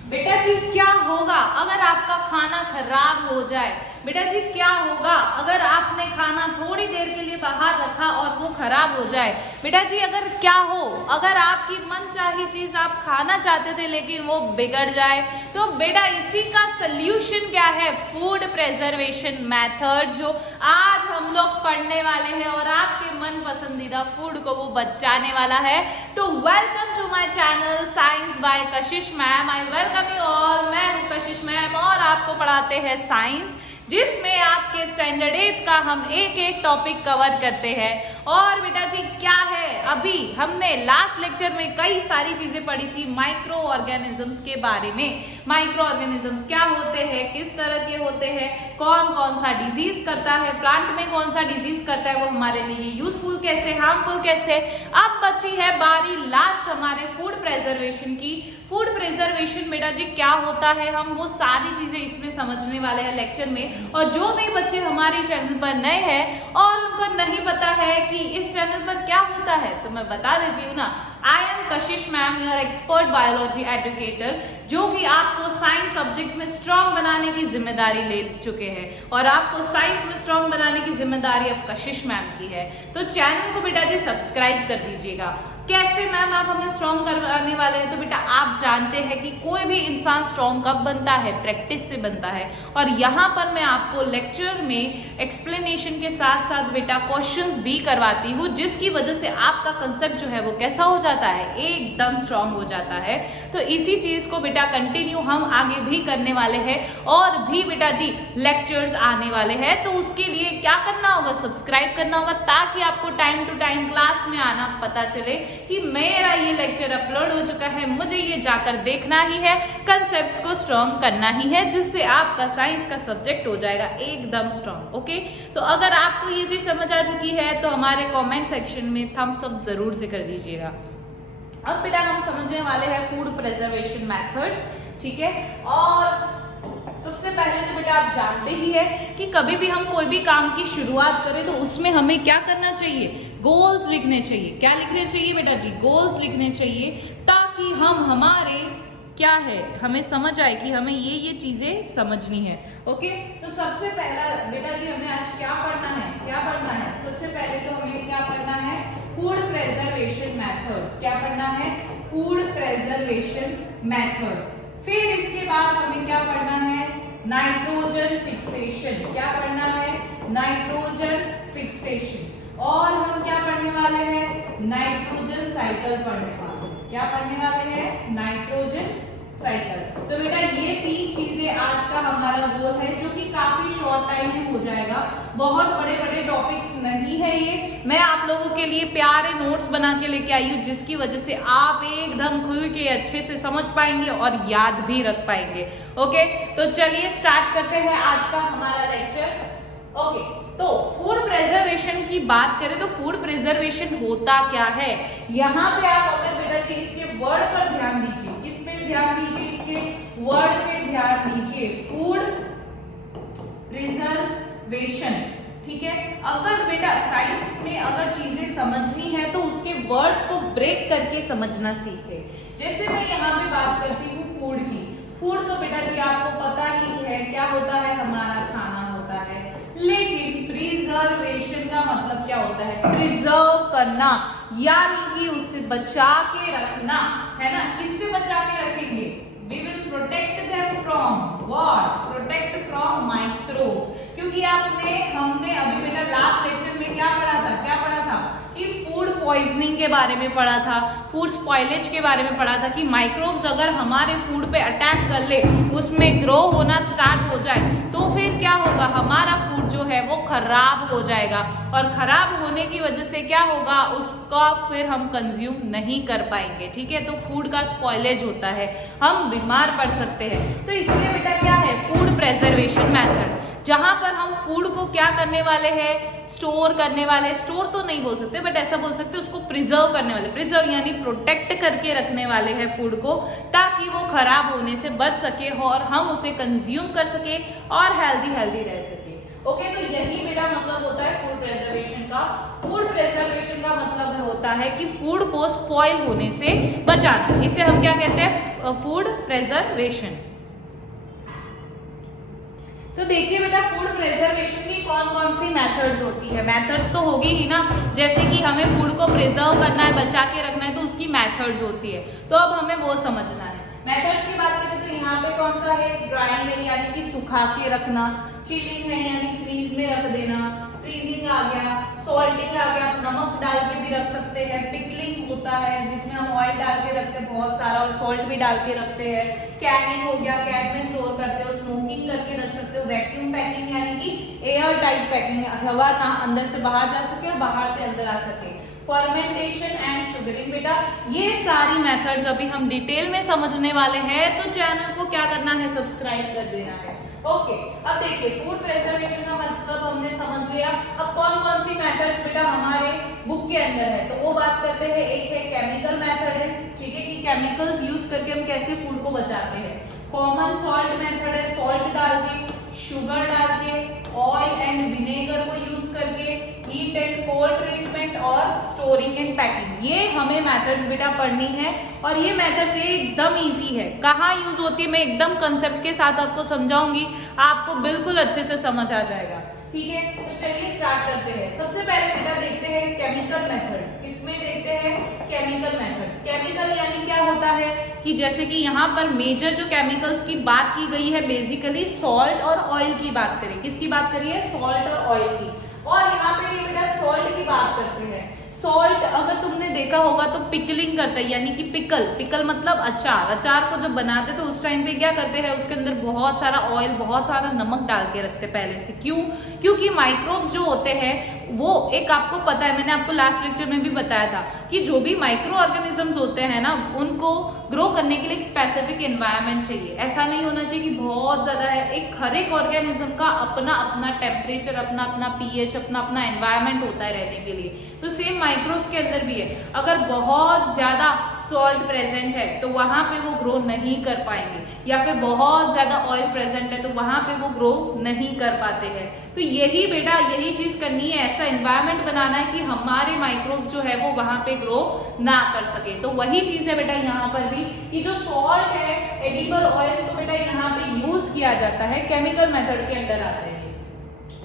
बेटा जी क्या होगा अगर आपका खाना खराब हो जाए? बेटा जी क्या होगा अगर आपने खाना थोड़ी देर के लिए बाहर रखा और वो खराब हो जाए? बेटा जी अगर क्या हो अगर आपकी मनचाही चीज आप खाना चाहते थे लेकिन वो बिगड़ जाए? तो बेटा इसी का सल्यूशन क्या है? फूड प्रिजर्वेशन मेथड, जो आज हम लोग पढ़ने वाले हैं और आपके मन पसंदीदा फूड को वो बचाने वाला है। तो welcome to my channel science by Kashish ma'am. I welcome you all. मैं हूँ कशिश मैम और आपको पढ़ाते हैं साइंस, जिसमें आपके स्टैंडर्ड 8 का हम एक एक टॉपिक कवर करते हैं। और बेटा जी क्या है, अभी हमने लास्ट लेक्चर में कई सारी चीजें पढ़ी थी माइक्रो ऑर्गेनिजम्स के बारे में। माइक्रो ऑर्गेनिजम्स क्या होते हैं, किस तरह के होते हैं, कौन कौन सा डिजीज करता है, प्लांट में कौन सा डिजीज करता है, वो हमारे लिए यूजफुल कैसे, हार्मफुल कैसे। अब बची है बारी लास्ट हमारे फूड प्रिजर्वेशन की। फूड प्रिजर्वेशन बेटा जी क्या होता है, हम वो सारी चीजें इसमें समझने वाले हैं लेक्चर में। और जो भी बच्चे हमारे चैनल पर नए हैं और उनको नहीं पता है कि इस चैनल पर क्या होता है, तो मैं बता देती हूँ ना। I am Kashish ma'am, your expert biology educator, जो कि आपको साइंस सब्जेक्ट में स्ट्रॉन्ग बनाने की जिम्मेदारी ले चुके हैं। और आपको साइंस में स्ट्रॉन्ग बनाने की जिम्मेदारी अब कशिश मैम की है। तो चैनल को बेटा जी सब्सक्राइब कर दीजिएगा। कैसे मैम आप हमें स्ट्रॉन्ग करवाने वाले हैं? तो बेटा आप जानते हैं कि कोई भी इंसान स्ट्रॉन्ग कब बनता है? प्रैक्टिस से बनता है। और यहाँ पर मैं आपको लेक्चर में एक्सप्लेनेशन के साथ साथ बेटा क्वेश्चंस भी करवाती हूँ, जिसकी वजह से आपका कंसेप्ट जो है वो कैसा हो जाता है, एकदम स्ट्रॉन्ग हो जाता है। तो इसी चीज को बेटा कंटिन्यू हम आगे भी करने वाले हैं और भी बेटा जी लेक्चर्स आने वाले हैं। तो उसके लिए क्या करना होगा? सब्सक्राइब करना होगा, ताकि आपको टाइम टू टाइम क्लास में आना पता चले कि मेरा ये लेक्चर अपलोड हो चुका है, मुझे ये जाकर देखना ही है, कंसेप्ट्स को स्ट्रॉन्ग करना ही है, जिससे आपका साइंस का सब्जेक्ट हो जाएगा एकदम स्ट्रॉन्ग। ओके, तो अगर आपको ये चीज समझ आ चुकी है तो हमारे कमेंट सेक्शन में थम्स अप जरूर से कर दीजिएगा। अब बेटा हम समझने वाले हैं फूड प्रिजर्वेशन मेथड्स, ठीक है। और सबसे पहले तो बेटा आप जानते ही है कि कभी भी हम कोई भी काम की शुरुआत करें तो उसमें हमें क्या करना चाहिए? गोल्स लिखने चाहिए। क्या लिखने चाहिए बेटा जी? गोल्स लिखने चाहिए, ताकि हम हमारे क्या है हमें समझ आए कि हमें ये चीजें समझनी है। ओके, तो सबसे पहला बेटा जी हमें आज क्या पढ़ना है? क्या पढ़ना है? सबसे पहले तो हमें क्या पढ़ना है? Food preservation methods. क्या पढ़ना है? Food preservation methods. फिर इसके बाद हमें क्या पढ़ना है? Nitrogen fixation. क्या पढ़ना है? Nitrogen fixation. और हम क्या पढ़ने वाले हैं? नाइट्रोजन साइकिल पढ़ने वाले हैं। क्या पढ़ने वाले हैं? Nitrogen cycle. तो बेटा ये तीन चीजें आज का हमारा गोल है, जो कि काफी शॉर्ट टाइम में हो जाएगा। बहुत बड़े बड़े टॉपिक्स नहीं है ये। मैं आप लोगों के लिए प्यारे नोट्स बना के लेके आई हूँ, जिसकी वजह से आप एकदम खुल के अच्छे से समझ पाएंगे और याद भी रख पाएंगे। ओके, तो चलिए स्टार्ट करते हैं आज का हमारा लेक्चर। ओके, तो फूड प्रिजर्वेशन की बात करें तो फूड प्रिजर्वेशन होता क्या है? यहाँ पे आप अगर बेटा जी इसके वर्ड पर ध्यान दीजिए। किस पे ध्यान दीजिए? इसके वर्ड पे ध्यान दीजिए। फूड प्रिजर्वेशन, ठीक है। अगर बेटा साइंस में अगर चीजें समझनी है तो उसके वर्ड्स को ब्रेक करके समझना सीखे। जैसे मैं यहाँ पे बात करती हूँ फूड की। फूड तो बेटा जी आपको पता ही है क्या होता है, हमारा खाना होता है। लेकिन प्रिजर्वेशन का मतलब क्या होता है? प्रिजर्व करना, यानी कि उसे बचा के रखना, है ना। किससे बचा के रखेंगे? We will protect them from what? Protect from microbes। क्योंकि हमने अभी बेटा लास्ट लेक्चर में क्या पढ़ा था? क्या पढ़ा था? कि फूड पॉइजनिंग के बारे में पढ़ा था, फूड स्पॉइलेज के बारे में पढ़ा था कि माइक्रोब्स अगर हमारे फूड पे अटैक कर ले, उसमें ग्रो होना स्टार्ट हो जाए, तो फिर क्या होगा? हमारा फूड जो है वो खराब हो जाएगा। और खराब होने की वजह से क्या होगा? उसका फिर हम कंज्यूम नहीं कर पाएंगे, ठीक है। तो फूड का स्पॉइलेज होता है, हम बीमार पड़ सकते हैं। तो इसलिए बेटा क्या है? फूड प्रिजर्वेशन मेथड, जहां पर हम फूड को क्या करने वाले हैं? स्टोर करने वाले। स्टोर तो नहीं बोल सकते, बट ऐसा बोल सकते उसको प्रिजर्व करने वाले। प्रिजर्व यानी प्रोटेक्ट करके रखने वाले हैं फूड को, ताकि वो खराब होने से बच सके और हम उसे कंज्यूम कर सके और हेल्दी हेल्दी रह सके। ओके, तो यही बेटा मतलब होता है फूड प्रिजर्वेशन का। फूड प्रिजर्वेशन का मतलब होता है कि फूड को स्पॉइल होने से बचाना, इसे हम क्या कहते हैं, फूड प्रिजर्वेशन। तो देखिए बेटा फूड प्रिजर्वेशन की कौन कौन सी मेथड्स होती है। मेथड्स तो होगी ही ना, जैसे कि हमें फूड को प्रिजर्व करना है, बचा के रखना है, तो उसकी मेथड्स होती है। तो अब हमें वो समझना है। मेथड्स की बात करें तो यहाँ पे कौन सा है, ड्राइंग है यानी कि सुखा के रखना, चिलिंग है यानी फ्रीज में रख देना, फ्रीजिंग आ गया, सॉल्टिंग आ गया, नमक डाल के भी रख सकते हैं, पिकलिंग होता है जिसमें हम ऑयल डाल के रखते हैं बहुत सारा और सॉल्ट भी डाल के रखते हैं, कैनिंग हो गया, कैन में स्टोर करते हो, स्मोकिंग करके रख सकते हो, वैक्यूम पैकिंग यानी कि एयर टाइट पैकिंग, हवा ना अंदर से बाहर जा सके और बाहर से अंदर आ सके, फर्मेंटेशन एंड शुगरिंग। बेटा ये सारी मेथड्स अभी हम डिटेल में समझने वाले हैं, तो चैनल को क्या करना है, सब्सक्राइब कर देना है। ओके, अब देखिए फूड प्रिजर्वेशन का मतलब हमने समझ लिया। अब कौन कौन सी मेथड्स बेटा हमारे बुक के अंदर है, तो वो बात करते हैं। एक है केमिकल मेथड है, ठीक है, कि केमिकल्स यूज करके हम कैसे फूड को बचाते हैं। कॉमन सॉल्ट मेथड है, सॉल्ट डाल के, शुगर डाल के, ऑयल एंड विनेगर को यूज करके, हीट एंड कोल्ड ट्रीटमेंट और स्टोरिंग एंड पैकिंग। ये हमें मेथड्स बेटा पढ़नी है और ये मेथड्स एकदम इजी है। कहाँ यूज होती है मैं एकदम कंसेप्ट के साथ आपको समझाऊंगी, आपको बिल्कुल अच्छे से समझ आ जाएगा, ठीक है। तो चलिए स्टार्ट करते हैं। सबसे पहले बेटा देखते हैं केमिकल मेथड्स। किसमें देखते हैं, केमिकल मेथड्स। केमिकल यानी क्या होता है कि जैसे कि यहाँ पर मेजर जो केमिकल्स की बात की गई है, बेसिकली सॉल्ट और ऑयल की बात करें। किसकी बात करिए, सॉल्ट और ऑयल की। और यहाँ पे बेटा सॉल्ट की बात करते हैं। सॉल्ट अगर तुमने देखा होगा तो पिकलिंग करता है, यानी कि पिकल मतलब अचार। अचार को जब बनाते तो उस टाइम पे क्या करते हैं, उसके अंदर बहुत सारा ऑयल, बहुत सारा नमक डाल के रखते पहले से। क्यों, क्योंकि माइक्रोब्स जो होते हैं वो एक आपको पता है, मैंने आपको लास्ट लेक्चर में भी बताया था कि जो भी माइक्रो ऑर्गेनिजम्स होते हैं ना, उनको ग्रो करने के लिए एक स्पेसिफिक एनवायरनमेंट चाहिए। ऐसा नहीं होना चाहिए कि बहुत ज्यादा है। एक हर एक ऑर्गेनिज्म का अपना अपना टेम्परेचर, अपना अपना पीएच, अपना अपना एनवायरनमेंट होता है रहने के लिए। तो सेम माइक्रोब्स के अंदर भी है। अगर बहुत ज्यादा सॉल्ट प्रेजेंट है तो वहां पे वो ग्रो नहीं कर पाएंगे, या फिर बहुत ज्यादा ऑयल प्रेजेंट है तो वहां पे वो ग्रो नहीं कर पाते हैं। तो यही बेटा यही चीज करनी है, ऐसा एनवायरनमेंट बनाना है कि हमारे माइक्रोब्स जो है वो वहां पे ग्रो ना कर सके। तो वही चीज है बेटा यहाँ पर भी कि जो सॉल्ट है, एडिबल ऑयल्स को बेटा यहाँ पे यूज किया जाता है, केमिकल मेथड के अंदर आते हैं।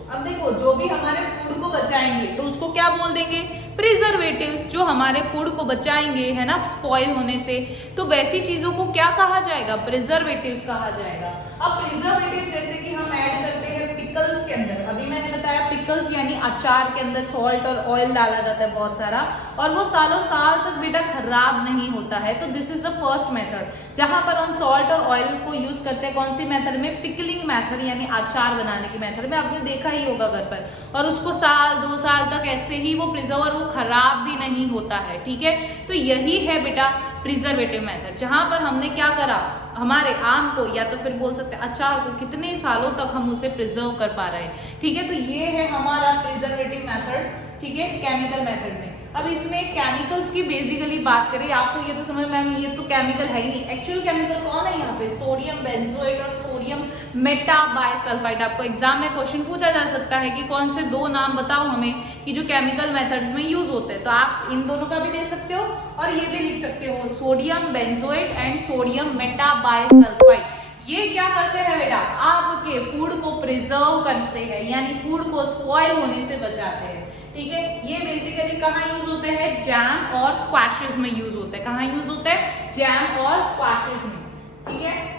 अब देखो जो भी हमारे फूड को बचाएंगे तो उसको क्या बोल देंगे, प्रिजर्वेटिव्स। जो हमारे फूड को बचाएंगे है ना स्पॉइल होने से, तो वैसी चीजों को क्या कहा जाएगा, प्रिजर्वेटिव्स कहा जाएगा। अब प्रिजर्वेटिव्स जैसे कि हम ऐड करते हैं पिकल्स के अंदर। अभी मैंने बताया पिकल्स यानी अचार के अंदर सॉल्ट और ऑयल डाला जाता है बहुत सारा, और वो सालों साल तक बेटा खराब नहीं होता है। तो this is the first method जहां पर हम सॉल्ट और ऑयल को यूज करते हैं। कौन सी मेथड में, पिकलिंग मेथड यानी अचार बनाने की मेथड में। आपने देखा ही होगा घर पर, और उसको साल 2 साल तक ऐसे ही वो प्रिजर्व, वो खराब भी नहीं होता है, ठीक है। तो यही है बेटा प्रिजर्वेटिव मेथड, जहां पर हमने क्या करा, हमारे आम को या तो फिर बोल सकते हैं अचार को कितने सालों तक हम उसे प्रिजर्व कर पा रहे हैं, ठीक है। तो ये है हमारा प्रिजर्वेटिव मेथड, ठीक है, केमिकल मेथड में। अब इसमें केमिकल्स की बेसिकली बात करें, आपको ये तो समझ मैम ये तो केमिकल है ही नहीं। एक्चुअल केमिकल कौन है यहाँ पे, सोडियम बेंजोएट और सोडियम मेटाबाइसल्फाइड। आपको एग्जाम में क्वेश्चन पूछा जा सकता है कि कौन से दो नाम बताओ हमें कि जो केमिकल मेथड्स में यूज होते हैं। तो आप इन दोनों का भी दे सकते हो और ये भी लिख सकते हो, sodium benzoate and sodium metabisulphide. ये क्या करते हैं बेटा, आपके फूड को प्रिजर्व करते हैं, यानी फूड को स्पॉइल होने से बचाते हैं, ठीक है। ये बेसिकली कहाँ यूज होते हैं, जैम और स्क्वैशेस में यूज होते हैं। कहाँ यूज होते हैं, जैम और स्क्वैशेस में, ठीक है।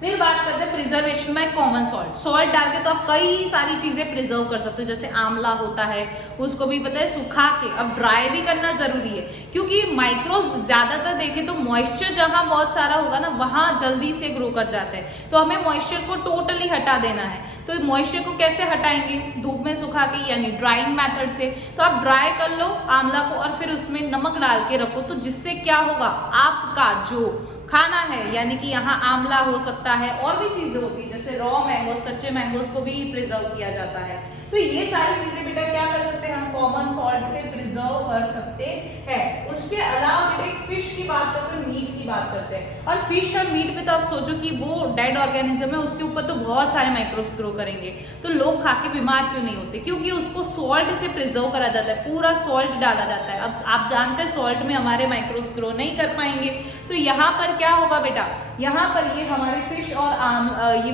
फिर बात करते हैं preservation by common salt. Salt डाल के तो आप कई सारी चीजें प्रिजर्व कर सकते हो, जैसे आंवला होता है उसको भी पता है सुखा के, अब ड्राई भी करना जरूरी है क्योंकि माइक्रोब्स ज्यादातर देखें तो मॉइस्चर जहां बहुत सारा होगा ना वहां जल्दी से ग्रो कर जाते हैं। तो हमें मॉइस्चर को टोटली हटा देना है। तो मॉइस्चर को कैसे हटाएंगे, धूप में सुखा के यानी ड्राइंग मेथड से। तो आप ड्राई कर लो आंवला को और फिर उसमें नमक डाल के रखो, तो जिससे क्या होगा, आपका जो खाना है यानी कि यहाँ आंवला हो सकता सकता है, और भी चीजें होती है जैसे रॉ मैंगोस, कच्चे मैंगोस को भी प्रिजर्व किया जाता है। तो ये सारी चीजें बेटा क्या कर सकते हैं, हम कॉमन सॉल्ट से प्रिजर्व कर सकते हैं। उसके अलावा बेटा एक फिश की बात करते हैं, मीट की बात करते हैं। और फिश और मीट पे तो आप सोचो कि वो डेड ऑर्गेनिज्म है, उसके ऊपर तो बहुत सारे माइक्रोब्स ग्रो करेंगे, तो लोग खा के बीमार क्यों नहीं होते, क्योंकि उसको सॉल्ट से प्रिजर्व करा जाता है, पूरा सॉल्ट डाला जाता है। अब आप जानते हैं सॉल्ट में हमारे माइक्रोब्स ग्रो नहीं कर पाएंगे, तो यहाँ पर क्या होगा बेटा, यहाँ पर ये हमारे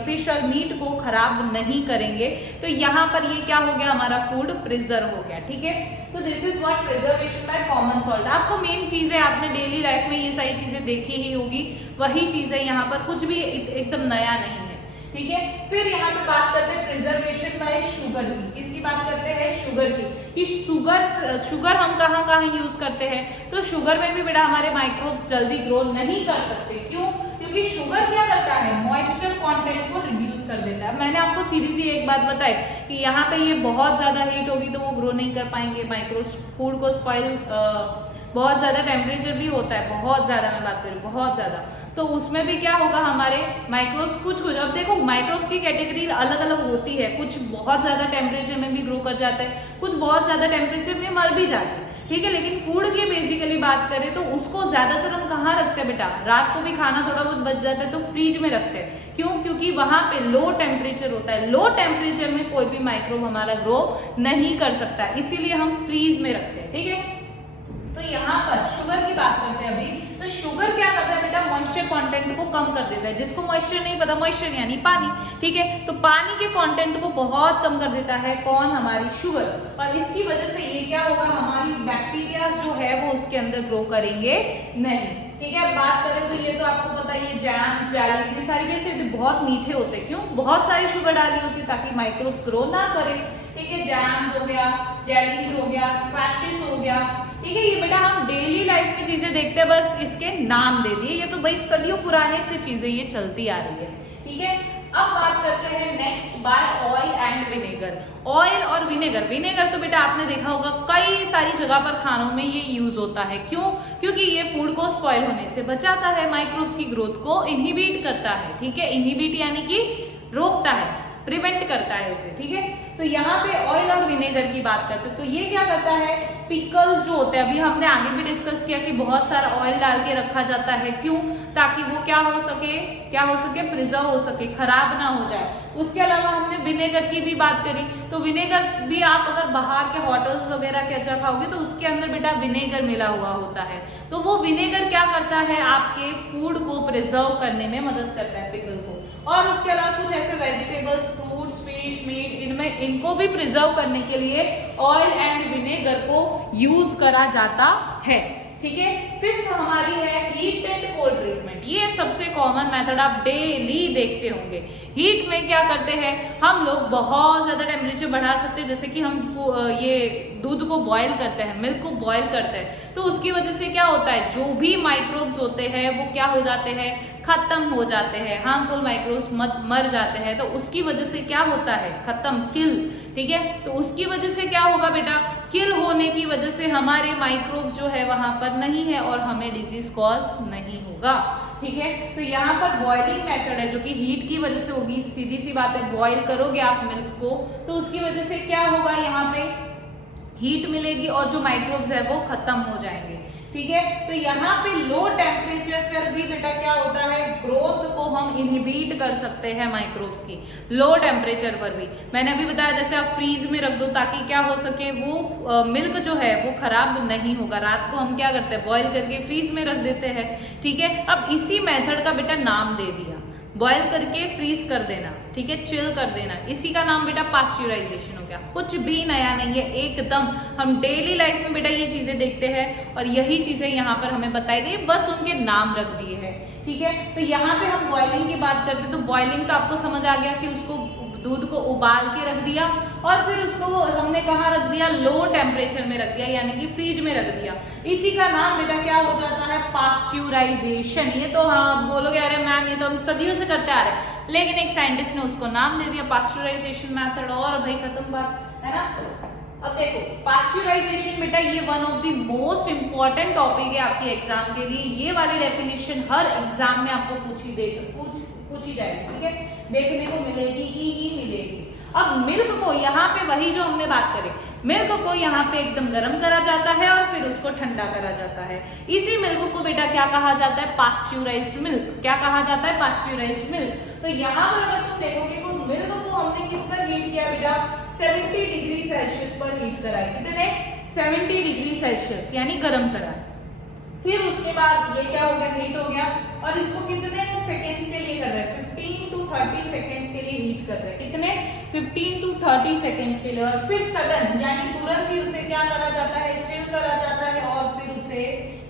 फिश और मीट को खराब नहीं करेंगे, तो यहाँ पर ये क्या हो गया, हमारा फूड प्रिजर्व हो गया। ठीक है, तो this is what preservation by common salt. आपको मेन चीजें आपने डेली लाइफ में ये सारी चीजें देखी ही होगी, वही चीजें यहाँ पर, कुछ भी एकदम नया नहीं है। ठीक है, फिर यहाँ पे बात करते हैं प्रिजर्वेशन बाय शुगर की। किसकी बात करते हैं, शुगर की, कि शुगर हम कहाँ कहाँ यूज करते हैं, तो शुगर में भी बेटा हमारे माइक्रोब्स जल्दी ग्रो नहीं कर सकते। क्यों, क्योंकि शुगर क्या करता है, मॉइस्चर कंटेंट को रिड्यूस कर देता है। मैंने आपको सीधी सी एक बात बताई कि यहाँ पे ये बहुत ज्यादा हीट होगी तो वो ग्रो नहीं कर पाएंगे, माइक्रोब्स फूड को स्पॉइल, बहुत ज्यादा टेम्परेचर भी होता है, बहुत ज्यादा मैं बात करूँ, बहुत ज्यादा, तो उसमें भी क्या होगा, हमारे माइक्रोब्स कुछ अब देखो माइक्रोब्स की कैटेगरी अलग अलग होती है, कुछ बहुत ज्यादा टेम्परेचर में भी ग्रो कर जाते हैं, कुछ बहुत ज्यादा टेम्परेचर में मर भी जाते हैं। ठीक है, लेकिन फूड की बेसिकली बात करें तो उसको ज्यादातर हम कहाँ रखते हैं बेटा, रात को भी खाना थोड़ा बहुत बच जाता है तो फ्रीज में रखते हैं। क्यों, क्योंकि वहां पे लो टेम्परेचर होता है, लो टेम्परेचर में कोई भी माइक्रोब हमारा ग्रो नहीं कर सकता, इसीलिए हम फ्रीज में रखते हैं। ठीक है, तो यहाँ पर शुगर की बात करते हैं अभी, तो शुगर क्या करता है बेटा, मॉइस्चर कंटेंट को कम कर देता है। जिसको मॉइस्चर नहीं पता, मॉइस्चर यानी पानी। ठीक है, तो पानी के कंटेंट को बहुत कम कर देता है कौन, हमारी शुगर, और इसकी वजह से ये क्या होगा, हमारी बैक्टीरिया जो है वो उसके अंदर ग्रो करेंगे नहीं। ठीक है, बात करें तो ये तो आपको पता है, ये जैम्स, जेलीज, ये सारी कैसे बहुत मीठे होते हैं, क्यों, बहुत सारी शुगर डाली होती है ताकि माइक्रोब्स ग्रो ना करें। ठीक है, जैम्स हो गया, जेलीज हो गया, स्क्वैशेस हो गया। ठीक है, ये बेटा हम डेली लाइफ में चीजें देखते हैं, बस इसके नाम दे दिए, ये तो भाई सदियों पुराने से चीजें ये चलती आ रही है। ठीक है, अब बात करते हैं next by oil and vinegar. Oil और विनेगर, विनेगर तो बेटा आपने देखा होगा कई सारी जगह पर खानों में ये यूज होता है। क्यों, क्योंकि ये फूड को स्पॉइल होने से बचाता है, माइक्रोब्स की ग्रोथ को इनहिबिट करता है। ठीक है, इनहिबिट यानी कि रोकता है, प्रिवेंट करता है उसे। ठीक है, तो यहाँ पे ऑयल और विनेगर की बात करते हैं, तो ये क्या करता है, पिकल्स जो होते हैं, अभी हमने आगे भी डिस्कस किया कि बहुत सारा ऑयल डाल के रखा जाता है, क्यों, ताकि वो क्या हो सके, प्रिजर्व हो सके, खराब ना हो जाए। उसके अलावा हमने विनेगर की भी बात करी, तो विनेगर भी आप अगर बाहर के होटल्स वगैरह के अच्छा खाओगे तो उसके अंदर बेटा विनेगर मिला हुआ होता है, तो वो विनेगर क्या करता है, आपके फूड को प्रिजर्व करने में मदद करता है, पिकल को। और उसके अलावा कुछ ऐसे वेजिटेबल्स, फ्रूट्स, फिश, मीट, इनमें इनको भी प्रिजर्व करने के लिए ऑयल एंड विनेगर को यूज करा जाता है। ठीक है, फिफ्थ हमारी है हीट एंड कोल्ड ट्रीटमेंट। ये सबसे कॉमन मेथड आप डेली देखते होंगे। हीट में क्या करते हैं हम लोग, बहुत ज्यादा टेम्परेचर बढ़ा सकते हैं, जैसे कि हम ये दूध को बॉईल करते हैं, मिल्क को बॉईल करते हैं, तो उसकी वजह से क्या होता है, जो भी माइक्रोब्स होते हैं वो क्या हो जाते हैं, खत्म हो जाते हैं, हार्मफुल माइक्रोब्स मर जाते हैं, तो उसकी वजह से क्या होता है, खत्म, किल। ठीक है, तो उसकी वजह से क्या होगा बेटा, किल होने की वजह से हमारे माइक्रोब्स जो है वहां पर नहीं है और हमें डिजीज कॉज नहीं होगा। ठीक है, तो यहाँ पर बॉइलिंग मेथड है जो कि हीट की वजह से होगी, सीधी सी बात है, बॉईल करोगे आप मिल्क को तो उसकी वजह से क्या होगा, यहाँ पे हीट मिलेगी और जो माइक्रोब्स है वो खत्म हो जाएंगे। ठीक है, तो यहाँ पे लो टेम्परेचर पर भी बेटा क्या होता है, ग्रोथ को हम इनहिबिट कर सकते हैं माइक्रोब्स की, लो टेम्परेचर पर भी। मैंने अभी बताया जैसे आप फ्रीज में रख दो ताकि क्या हो सके, वो मिल्क जो है वो खराब नहीं होगा। रात को हम क्या करते हैं, बॉईल करके फ्रीज में रख देते हैं। ठीक है, अब इसी मेथड का बेटा नाम दे दिया, बॉयल करके फ्रीज कर देना। ठीक है, चिल कर देना, इसी का नाम बेटा पास्चुराइजेशन हो गया। कुछ भी नया नहीं है, एकदम हम डेली लाइफ में बेटा ये चीजें देखते हैं और यही चीजें यहाँ पर हमें बताई गई, बस उनके नाम रख दिए हैं। ठीक है, तो यहाँ पे हम बॉइलिंग की बात करते हैं, तो बॉइलिंग तो आपको समझ आ गया कि उसको दूध को उबाल के रख दिया और फिर उसको हमने कहाँ रख दिया, लो टेम्परेचर में रख दिया, यानी कि फ्रीज में रख दिया। इसी का नाम बेटा क्या हो जाता है, पास्चुराइजेशन। ये तो हाँ बोलोगे अरे मैम ये तो हम सदियों से करते आ रहे हैं, लेकिन एक साइंटिस्ट ने उसको नाम दे दिया पास्चुराइजेशन मेथड, और भाई खत्म बात है ना। अब देखो पास्चराइजेशन बेटा ये one of the most important topic है आपके एग्जाम के लिए। ये वाली डेफिनेशन हर एग्जाम में आपको पूछी जाएगी, ठीक है, देखने को मिलेगी ही मिलेगी। अब मिल्क को यहाँ पे वही जो हमने बात करी, मिल्क को यहाँ पे एकदम गर्म करा जाता है और फिर उसको ठंडा करा जाता है। इसी मिल्क को बेटा क्या कहा जाता है? Pasteurised milk. क्या कहा जाता है? Pasteurised milk. तो यहाँ पर अगर तुम देखोगे तो मिल्क को हमने किस पर हीट किया बेटा? 70 डिग्री सेल्सियस पर हीट करा है। कितने? 70 डिग्री सेल्सियस यानी गर्म करा। फिर उसके बाद ये क्या हो गया? हीट हो गया। और इसको कितने सेकेंड्स के लिए कर रहे हैं? 15 to 30 सेकेंड्स के लिए हीट कर रहे हैं। कितने? 15 to 30 सेकेंड्स के लिए। और फिर सडन यानी तुरंत ही उसे क्या करा जाता है? चिल करा जाता है और फिर उसे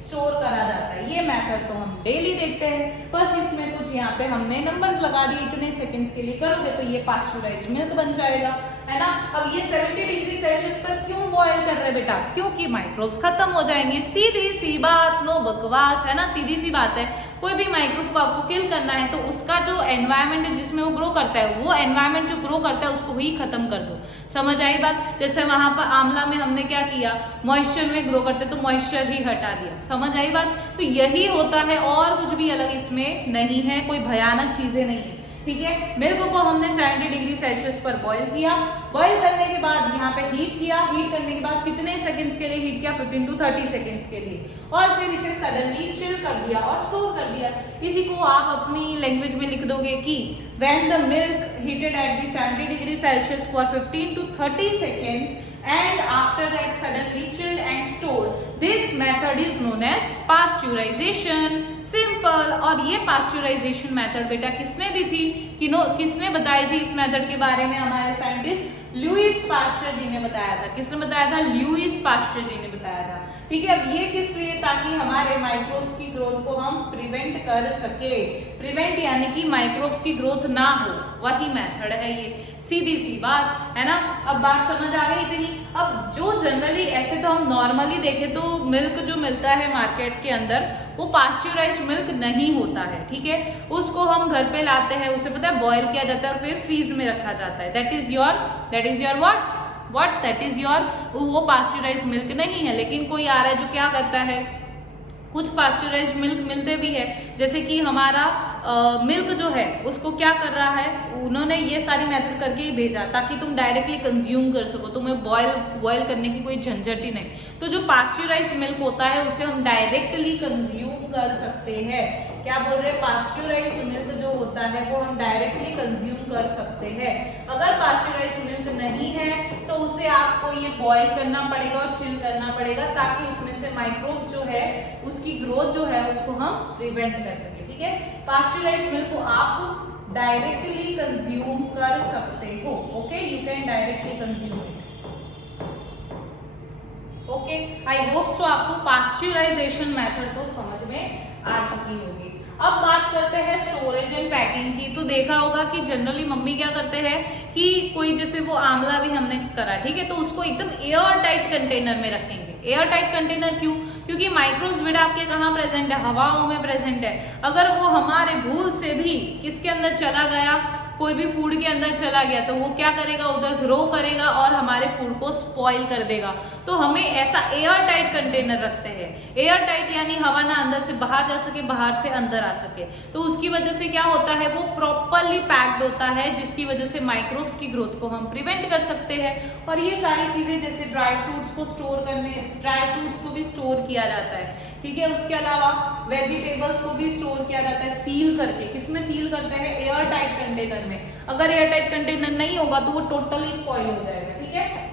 स्टोर करा जाता है। ये मेथड तो हम डेली देखते हैं, बस इसमें कुछ यहाँ पे हमने नंबर्स लगा दिए, इतने सेकंड्स के लिए करोगे तो ये पास्चराइज्ड मिल्क बन जाएगा, है ना। अब ये 70 डिग्री सेल्सियस पर क्यों बॉयल कर रहे हैं बेटा? क्योंकि माइक्रोब्स खत्म हो जाएंगे। सीधी सी बात, नो बकवास, है ना, सीधी सी बात है। कोई भी माइक्रोब को आपको किल करना है तो उसका जो एनवायरमेंट है जिसमें वो ग्रो करता है, वो एनवायरमेंट जो ग्रो करता है उसको ही खत्म कर दो। समझ आई बात? जैसे वहां पर आंवला में हमने क्या किया? मॉइस्चर में ग्रो करते तो मॉइस्चर ही हटा दिया। समझ आई बात? तो यही होता है और कुछ भी अलग इसमें नहीं है, कोई भयानक चीजें नहीं है, ठीक है। मिल्क को हमने 70 डिग्री सेल्सियस पर बॉईल किया। बॉईल करने के बाद यहाँ पे हीट किया। हीट करने के बाद कितने सेकंड्स के लिए हीट किया? 15 to 30 सेकंड्स के लिए। और फिर इसे सडनली चिल कर दिया और स्टोर कर दिया। इसी को आप अपनी लैंग्वेज में लिख दोगे कि when the milk heated at the 70 degree Celsius for 15 to 30 seconds and after that suddenly chilled and stored, this method is known as pasteurization। Simple. और ये पास्चराइजेशन मेथड बेटा किसने दी थी? किसने बताई थी इस मेथड के बारे में? हमारे साइंटिस्ट लुईस पास्चर जी ने बताया था। किसने बताया था? लुईस पास्चर जी ने बताया था, ठीक है। अब ये किस लिए? ताकि हमारे माइक्रोब्स की ग्रोथ को हम प्रिवेंट कर सके। प्रिवेंट यानी कि माइक्रोब्स की ग्रोथ ना हो, वही मेथड है ये। सीधी सी बात, है ना। अब बात समझ आ गई इतनी। अब जो जनरली ऐसे तो हम नॉर्मली देखें तो मिल्क जो मिलता है मार्केट के अंदर वो पास्चराइज्ड मिल्क नहीं होता है, ठीक है। उसको हम घर पे लाते हैं, उसे पता है बॉयल किया जाता है और फिर फ्रीज में रखा जाता है। That is your what that is your वो पास्चराइज्ड मिल्क नहीं है। लेकिन कोई आ रहा है जो क्या करता है, कुछ पास्चराइज्ड मिल्क मिलते भी है, जैसे कि हमारा मिल्क जो है उसको क्या कर रहा है, उन्होंने ये सारी मेथड करके ही भेजा ताकि तुम डायरेक्टली कंज्यूम कर सको, तुम्हें बॉयल करने की कोई झंझट ही नहीं। तो जो पास्चराइज्ड मिल्क होता है उसे हम डायरेक्टली कंज्यूम कर सकते हैं। क्या बोल रहे हैं? पास्चराइज्ड मिल्क जो होता है वो हम डायरेक्टली कंज्यूम कर सकते हैं। अगर पास्चराइज्ड मिल्क नहीं है तो उसे आपको ये बॉयल करना पड़ेगा और चिल करना पड़ेगा ताकि उसमें से माइक्रोब्स जो है उसकी ग्रोथ जो है उसको हम प्रिवेंट कर सके, ठीक है। पास्चराइज्ड मिल्क को आप डायरेक्टली कंज्यूम कर सकते हो, okay, you can directly consume it, okay. I hope so आपको पास्चराइजेशन मेथड तो समझ में आ चुकी होगी। अब बात करते हैं स्टोरेज एंड पैकिंग की। तो देखा होगा कि जनरली मम्मी क्या करते हैं कि कोई जैसे वो आंवला भी हमने करा, ठीक है, तो उसको एकदम एयर टाइट कंटेनर में रखेंगे। एयर टाइट कंटेनर क्यों? क्योंकि माइक्रोब्स बेटा आपके कहाँ प्रेजेंट है? हवाओं में प्रेजेंट है। अगर वो हमारे भूल से भी किसके अंदर चला गया, कोई भी फूड के अंदर चला गया तो वो क्या करेगा? उधर ग्रो करेगा और हमारे फूड को स्पॉइल कर देगा। तो हमें ऐसा एयर टाइट कंटेनर रखते हैं। एयर टाइट यानी हवा ना अंदर से बाहर जा सके, बाहर से अंदर आ सके। तो उसकी वजह से क्या होता है, वो प्रॉपरली पैक्ड होता है, जिसकी वजह से माइक्रोब्स की ग्रोथ को हम प्रिवेंट कर सकते हैं। और ये सारी चीजें जैसे ड्राई फ्रूट्स को स्टोर करने, ड्राई फ्रूट्स को भी स्टोर किया जाता है, ठीक है। उसके अलावा वेजिटेबल्स को भी स्टोर किया जाता है सील करके। किसमें सील करते हैं? एयर टाइट कंटेनर में। अगर एयर टाइट कंटेनर नहीं होगा तो वो टोटली स्पॉइल हो जाएगा, ठीक है।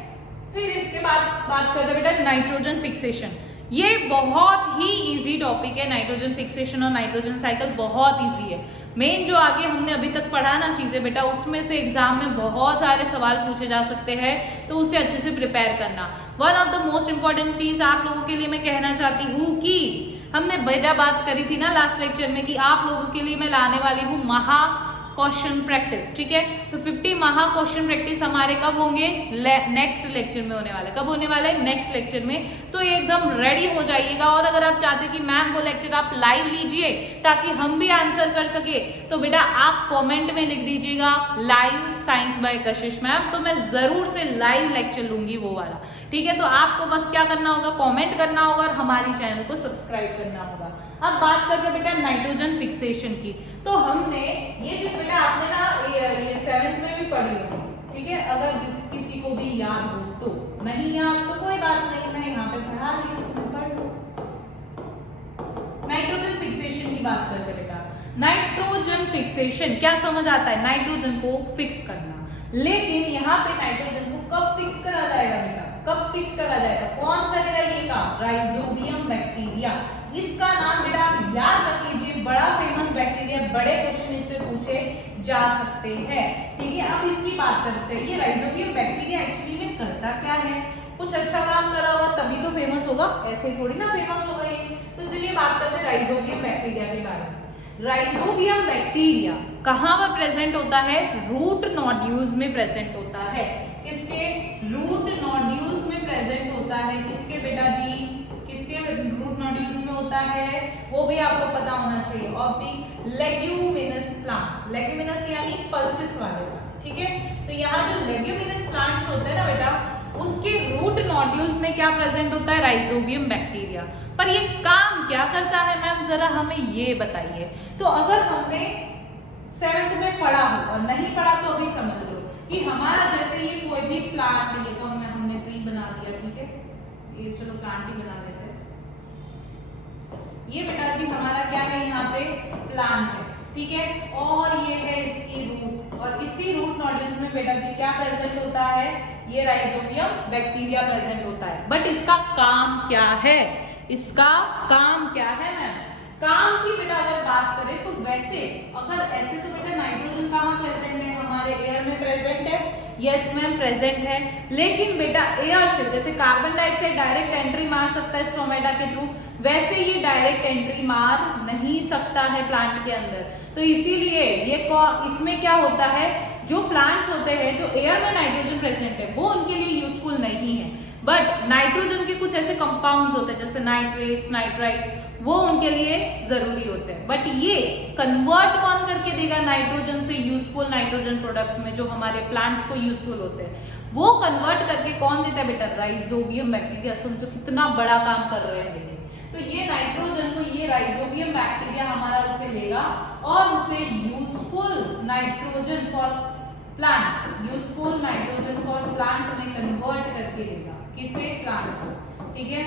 फिर इसके बाद बात करते हैं बेटा नाइट्रोजन फिक्सेशन। ये बहुत ही इजी टॉपिक है। नाइट्रोजन फिक्सेशन और नाइट्रोजन साइकिल बहुत इजी है। मेन जो आगे हमने अभी तक पढ़ा ना चीजें बेटा, उसमें से एग्जाम में बहुत सारे सवाल पूछे जा सकते हैं, तो उसे अच्छे से प्रिपेयर करना। One of the most important चीज आप लोगों के लिए मैं कहना चाहती हूँ कि हमने बेटा बात करी थी ना लास्ट लेक्चर में कि आप लोगों के लिए मैं लाने वाली हूँ क्वेश्चन प्रैक्टिस, ठीक है। तो 50 महा क्वेश्चन प्रैक्टिस हमारे कब होंगे, नेक्स्ट लेक्चर में होने वाले। कब होने वाले, नेक्स्ट लेक्चर में। तो एकदम रेडी हो जाइएगा। और अगर आप चाहते कि मैम वो लेक्चर आप लाइव लीजिए ताकि हम भी आंसर कर सके, तो बेटा आप कमेंट में लिख दीजिएगा live science by Kashish ma'am, तो मैं जरूर से लाइव लेक्चर लूंगी वो वाला, ठीक है। तो आपको बस क्या करना होगा, कमेंट करना होगा और हमारी चैनल को सब्सक्राइब करना होगा। अब बात करते हैं बेटा नाइट्रोजन फिक्सेशन की। तो हमने ये चीज बेटा आपने ना ये 7th में भी पढ़ी हो, ठीक है। अगर किसी को भी याद हो तो, नहीं याद तो कोई बात नहीं, मैं यहाँ पे पढ़ा रही हूँ, पढ़ लो। नाइट्रोजन फिक्सेशन की बात करते हैं बेटा। नाइट्रोजन फिक्सेशन क्या समझ आता है, नाइट्रोजन को फिक्स करना। लेकिन यहाँ पे नाइट्रोजन को कब फिक्स करा जाएगा बेटा, कब फिक्स करा जाएगा, कौन करेगा ये काम, राइजोबियम बैक्टीरिया। इसका नाम बेटा आप याद रख लीजिए, बड़ा फेमस बैक्टीरिया, बड़े क्वेश्चन इस पे पूछे जा सकते हैं, ठीक है। अब इसकी बात करते हैं, ये राइजोबियम बैक्टीरिया एक्चुअली में करता क्या है, कुछ अच्छा काम कर रहा होगा तभी तो फेमस होगा, ऐसे थोड़ी ना फेमस होगा ये। तो चलिए बात करते हैं राइजोबियम बैक्टीरिया के बारे में। राइजोबियम बैक्टीरिया कहाँ पर प्रेजेंट होता है, रूट नोड्यूल्स में प्रेजेंट होता है। किसके, रूट नोड्यूल्स में प्रेजेंट होता है। किसके बेटा जी, किसके रूट नोड्यूल्स में होता है, वो भी आपको पता होना चाहिए। Of the leguminous plant, leguminous यानी पल्सेस वाले का, ठीक है। तो यहाँ जो लेग्यूमिनस प्लांट्स होते हैं ना बेटा, उसके रूट नोड्यूल्स में क्या प्रेजेंट होता है, राइजोबियम बैक्टीरिया। पर ये काम क्या करता है मैम, जरा हमें ये बताइए। तो अगर हमने 7th में पढ़ा हो और नहीं पढ़ा तो अभी समझ लो कि हमारा जैसे ये कोई भी प्लांट, ये तो हमने ट्री बना दिया, ठीक है, ये चलो प्लांट ही बना देते हैं। ये बेटा जी हमारा क्या है, यहाँ पे प्लांट है, ठीक है। और ये है इसकी रूट, और इसी रूट नोड्यूल्स में बेटा जी क्या प्रेजेंट होता है, ये राइजोबियम बैक्टीरिया प्रेजेंट होता है। बट इसका काम क्या है, इसका काम क्या है मैम, काम की बेटा अगर बात करें तो वैसे अगर ऐसे तो बेटा नाइट्रोजन कहाँ प्रेजेंट है, हमारे एयर में प्रेजेंट है, यस मैम प्रेजेंट है। लेकिन बेटा एयर से जैसे कार्बन डाइऑक्साइड डायरेक्ट एंट्री मार सकता है स्टोमेटा के थ्रू, वैसे ये डायरेक्ट एंट्री मार नहीं सकता है प्लांट के अंदर। तो इसीलिए ये इसमें क्या होता है, जो प्लांट्स होते हैं जो एयर में नाइट्रोजन प्रेजेंट है वो उनके लिए यूजफुल नहीं है। बट नाइट्रोजन के कुछ ऐसे कंपाउंड्स होते हैं जैसे नाइट्रेट्स, नाइट्राइट्स, वो उनके लिए जरूरी होते हैं। बट ये कन्वर्ट कौन करके देगा नाइट्रोजन से यूजफुल नाइट्रोजन प्रोडक्ट्स में, जो हमारे प्लांट्स को यूजफुल होते हैं, वो कन्वर्ट करके कौन देता है बेटा, राइजोबियम बैक्टीरिया। समझो कितना बड़ा काम कर रहे हैं ये। तो ये नाइट्रोजन को ये राइजोबियम बैक्टीरिया हमारा उसे लेगा और उसे useful nitrogen for plant, useful nitrogen for plant में कन्वर्ट करके देगा, किसे, प्लांट को, ठीक है।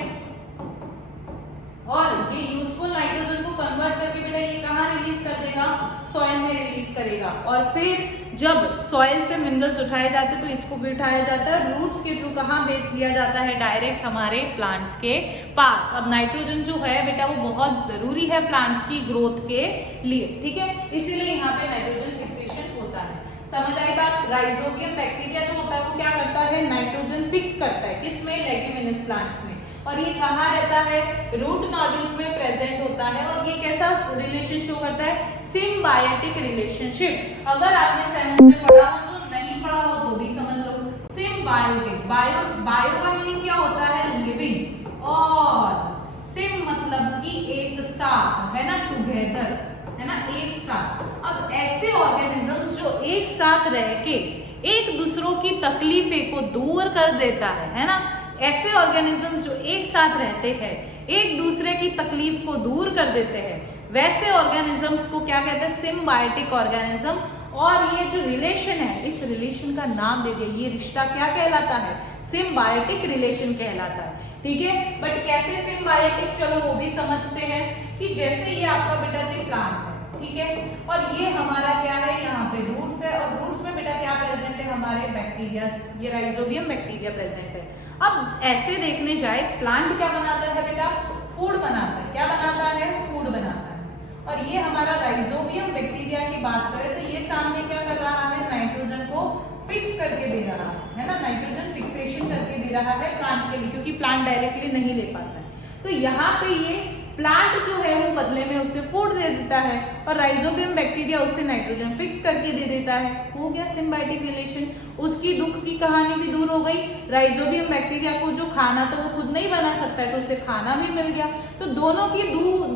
और ये यूजफुल नाइट्रोजन को कन्वर्ट करके बेटा ये कहाँ रिलीज कर देगा, सॉइल में रिलीज करेगा। और फिर जब सॉइल से मिनरल्स उठाए जाते हैं तो इसको भी उठाया जाता है, रूट्स के थ्रू कहाँ भेज दिया जाता है, डायरेक्ट हमारे प्लांट्स के पास। अब नाइट्रोजन जो है बेटा वो बहुत जरूरी है प्लांट्स की ग्रोथ के लिए, ठीक है। इसीलिए यहाँ पे नाइट्रोजन फिक्सेशन होता है। समझ आई बात। राइजोबियम बैक्टीरिया जो होता है वो क्या करता है, नाइट्रोजन फिक्स करता है, किसमें, लेग्यूमिनस प्लांट्स में। और ये कहाँ रहता है, रूट नोड्यूल्स में प्रेजेंट होता है। और ये कैसा रिलेशन शो करता है, सिम्बायोटिक रिलेशनशिप। अगर आपने 7th में पढ़ा हो तो, नहीं पढ़ा हो तो भी समझ लो। सिम्बायोटिक, बायो का मीनिंग क्या होता है, लिविंग, और सिम मतलब कि एक साथ, है ना, टुगेदर, है ना, एक साथ। अब ऐसे ऑर्गेनिजम्स जो एक साथ रह के एक दूसरों की तकलीफें को दूर कर देता है ना, ऐसे ऑर्गेनिजम्स जो एक साथ रहते हैं, एक दूसरे की तकलीफ को दूर कर देते हैं, वैसे ऑर्गेनिजम्स को क्या कहते हैं, सिम्बायोटिक ऑर्गेनिज्म। और ये जो रिलेशन है, इस रिलेशन का नाम दे दिया, ये रिश्ता क्या कहलाता है, सिम्बायोटिक रिलेशन कहलाता है, ठीक है। बट कैसे सिम्बायोटिक, चलो वो भी समझते हैं कि जैसे ये आपका बेटा जी प्लांट है, ठीक है, और ये हमारा क्या है, यहाँ पे रूट्स है, और रूट्स में बेटा क्या प्रेजेंट है, हमारे बैक्टीरिया, ये राइजोबियम बैक्टीरिया प्रेजेंट है। अब ऐसे देखने जाए, प्लांट क्या बनाता है बेटा, फूड बनाता है, क्या बनाता है, फूड बनाता है। और ये हमारा राइजोबियम बैक्टीरिया की बात करें तो ये सामने क्या कर रहा है, नाइट्रोजन को फिक्स करके दे रहा है ना, नाइट्रोजन फिक्सेशन करके दे रहा है प्लांट के लिए, क्योंकि प्लांट डायरेक्टली नहीं ले पाता है। तो यहाँ पे ये प्लांट जो है वो बदले में उसे फूड दे देता है और राइजोबियम बैक्टीरिया उसे नाइट्रोजन फिक्स करके दे देता है। हो गया सिम्बायोटिक रिलेशन। उसकी दुख की कहानी भी दूर हो गई। राइजोबियम बैक्टीरिया को जो खाना तो वो खुद नहीं बना सकता है, तो उसे खाना भी मिल गया। तो दोनों की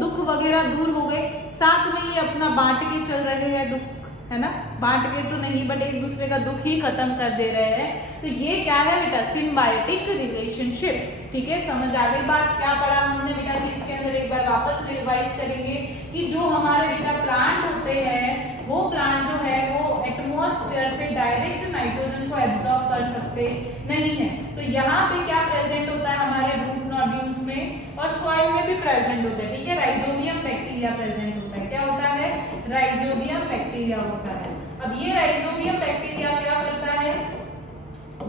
दुख वगैरह दूर हो गए। साथ में ये अपना बांट के चल रहे हैं दुख, है ना, बांट के तो नहीं बट एक दूसरे का दुख ही खत्म कर दे रहे हैं। तो ये क्या है बेटा, सिम्बायोटिक रिलेशनशिप। ठीक है, समझ आ गई बात। क्या पढ़ा हमने बेटा जी इसके अंदर, एक बार वापस रिवाइज करेंगे कि जो हमारे बेटा प्लांट होते हैं वो प्लांट जो है वो एटमॉस्फेयर से डायरेक्ट नाइट्रोजन को एब्जॉर्ब कर सकते नहीं है। तो यहाँ पे क्या प्रेजेंट होता है हमारे रूट नोड्यूल्स में और सॉइल में भी प्रेजेंट होता है। ठीक है, राइजोबियम बैक्टीरिया प्रेजेंट होता है। क्या होता है, राइजोबियम बैक्टीरिया होता है। अब ये राइजोबियम बैक्टीरिया क्या करता है,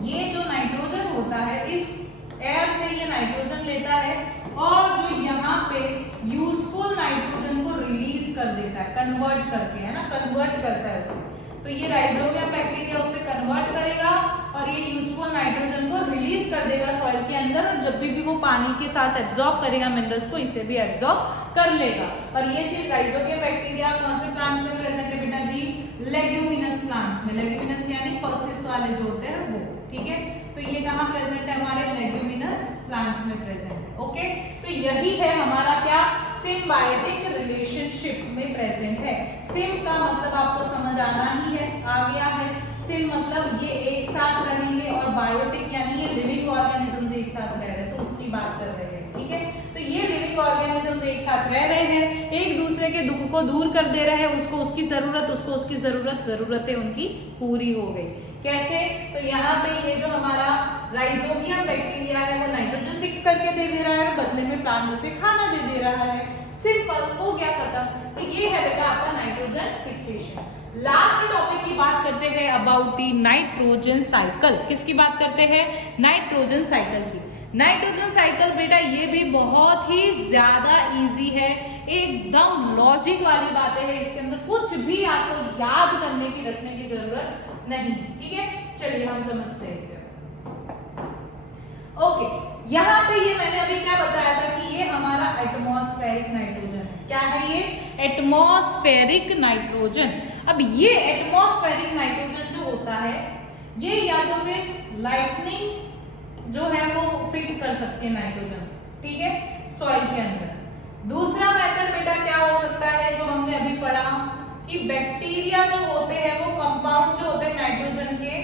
ये जो नाइट्रोजन होता है इस एयर से ये नाइट्रोजन लेता है और जो यहाँ पे यूजफुल नाइट्रोजन को रिलीज कर देता है, कन्वर्ट करके, है ना, कन्वर्ट करता है उसे। तो ये राइजोबियम बैक्टीरिया उसे कन्वर्ट करेगा और ये यूजफुल नाइट्रोजन को रिलीज कर देगा सॉइल के अंदर और जब भी वो पानी के साथ एब्जॉर्ब करेगा मिनरल्स को, इसे भी एब्जॉर्ब कर लेगा। और ये चीज राइजोबियम बैक्टीरिया कौन से प्लांट्स में प्रेजेंट है बेटा जी, लेग्यूमिनस प्लांट्स में। लेग्यूमिनस यानी पर्सिस वाले जो होते हैं वो। ठीक है, तो ये कहाँ प्रेजेंट है, हमारे लेग्यूमिनस प्लांट्स में प्रेजेंट है। ओके, तो यही है हमारा क्या, सिम्बायोटिक रिलेशनशिप में प्रेजेंट है। सिम का मतलब आपको समझ आना ही है, आ गया है। सिम मतलब ये एक साथ रहेंगे और बायोटिक यानी ये लिविंग ऑर्गेनिजम्स एक साथ रह रहे हैं, तो उसकी बात कर रहे हैं। ठीक है, तो ये लिविंग ऑर्गेनिजम्स एक साथ रह रहे हैं, एक दूसरे के दुख को दूर कर दे रहे हैं, उसको उसकी जरूरत, उसको उसकी जरूरत, जरूरतें उनकी पूरी हो गई। कैसे, तो यहाँ पे ये जो हमारा राइजोबियम बैक्टीरिया है वो नाइट्रोजन फिक्स करके दे दे रहा है, बदले में प्लांट उसे खाना दे दे रहा है। सिंपल, हो गया खत्म। तो ये है बेटा आपका नाइट्रोजन फिक्सेशन। लास्ट टॉपिक की बात करते हैं अबाउट दी नाइट्रोजन साइकिल। किसकी बात करते हैं, नाइट्रोजन साइकिल की। नाइट्रोजन साइकिल बेटा ये भी बहुत ही ज्यादा इजी है, एकदम लॉजिक वाली बातें हैं, इसके अंदर कुछ भी आपको याद करने की, रखने की जरूरत नहीं। ठीक है, चलिए हम समझते हैं इसे। ओके, यहाँ पे ये मैंने अभी क्या बताया था कि ये हमारा एटमॉस्फेरिक नाइट्रोजन है। क्या है ये, एटमॉस्फेरिक नाइट्रोजन। अब ये एटमॉस्फेरिक नाइट्रोजन जो होता है ये या तो फिर लाइटनिंग जो है वो फिक्स कर सकते हैं नाइट्रोजन, ठीक है, सॉइल के अंदर। दूसरा मेथड बेटा क्या हो सकता है जो हमने अभी पढ़ा कि बैक्टीरिया जो होते हैं वो कंपाउंड्स जो होते हैं नाइट्रोजन के,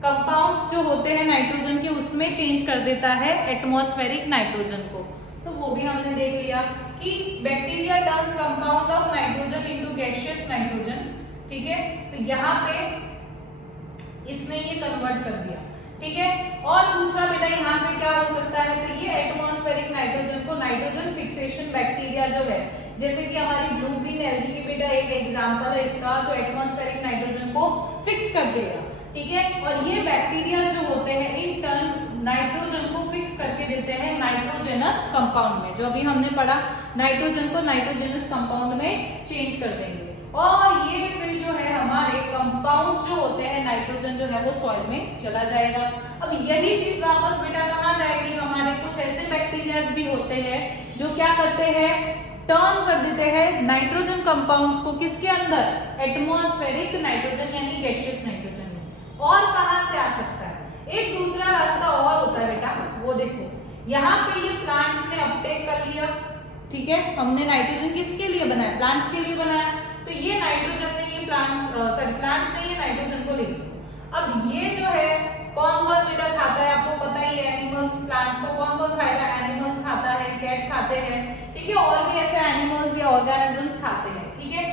कंपाउंड्स जो होते हैं नाइट्रोजन के उसमें चेंज कर देता है एटमॉस्फेरिक नाइट्रोजन को। तो वो भी हमने देख लिया कि bacteria turns compound of nitrogen into gaseous nitrogen. ठीक है, तो यहाँ पे इसने ये कन्वर्ट कर दिया। ठीक है, और दूसरा बेटा यहाँ पे क्या हो सकता है, तो ये एटमॉस्फेरिक नाइट्रोजन को नाइट्रोजन फिक्सेशन बैक्टीरिया जो है, जैसे कि हमारी ब्लू ग्रीन एल्गी की बेटा एक एग्जांपल है इसका, जो एटमॉस्फेरिक नाइट्रोजन को फिक्स कर देगा। ठीक है, और ये बैक्टीरिया जो होते हैं इन टर्न नाइट्रोजन को फिक्स करके देते हैं नाइट्रोजेनस कंपाउंड में, जो अभी हमने पढ़ा, नाइट्रोजन को नाइट्रोजेनस कंपाउंड में चेंज कर देंगे। और ये फिर जो है हमारे कंपाउंड्स जो होते हैं नाइट्रोजन जो है वो सॉइल में चला जाएगा। अब यही चीज वापस बेटा कहाँ जाएगी, हमारे कुछ ऐसे बैक्टीरियाज भी होते हैं जो क्या करते हैं, टर्न कर देते हैं नाइट्रोजन कंपाउंड्स को किसके अंदर, एटमॉस्फेरिक नाइट्रोजन यानी गैसियस नाइट्रोजन में। और कहाँ से आ सकता है, एक दूसरा रास्ता और होता है बेटा, वो देखो यहाँ पे ये प्लांट्स ने अपटेक कर लिया। ठीक है, हमने नाइट्रोजन किसके लिए बनाया, प्लांट्स के लिए बनाया, तो ये नाइट्रोजन ने ये प्लांट्स ने ये नाइट्रोजन को ले लिया। अब ये जो है कौन कौन बेटा खाता है, आपको पता ही है, एनिमल्स, प्लांट्स को कौन कौन खाएगा, एनिमल्स खाता है, कैट खाते हैं, ठीक है, और भी ऐसे एनिमल्स या ऑर्गेनिजम्स खाते हैं। ठीक है,